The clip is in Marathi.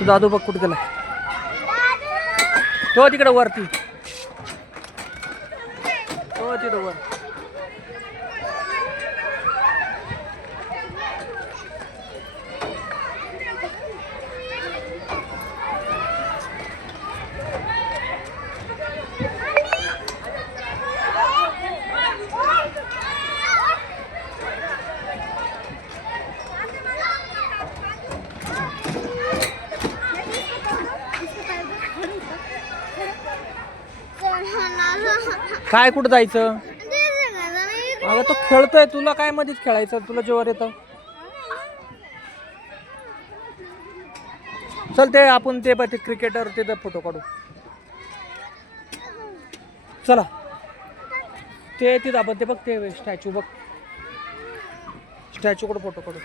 तू दादू बघ कुठे गेला तो तिकडे वरती तो तिकडे वर काय कुठं जायचं अगं तो खेळतोय तुला काय मध्येच खेळायचं तुला जेव्हा येतं चल ते आपण ते बघ ते क्रिकेटर ते फोटो काढू चला ते तिथं आपण ते बघ ते स्टॅच्यू बघ स्टॅच्यू कडे फोटो काढू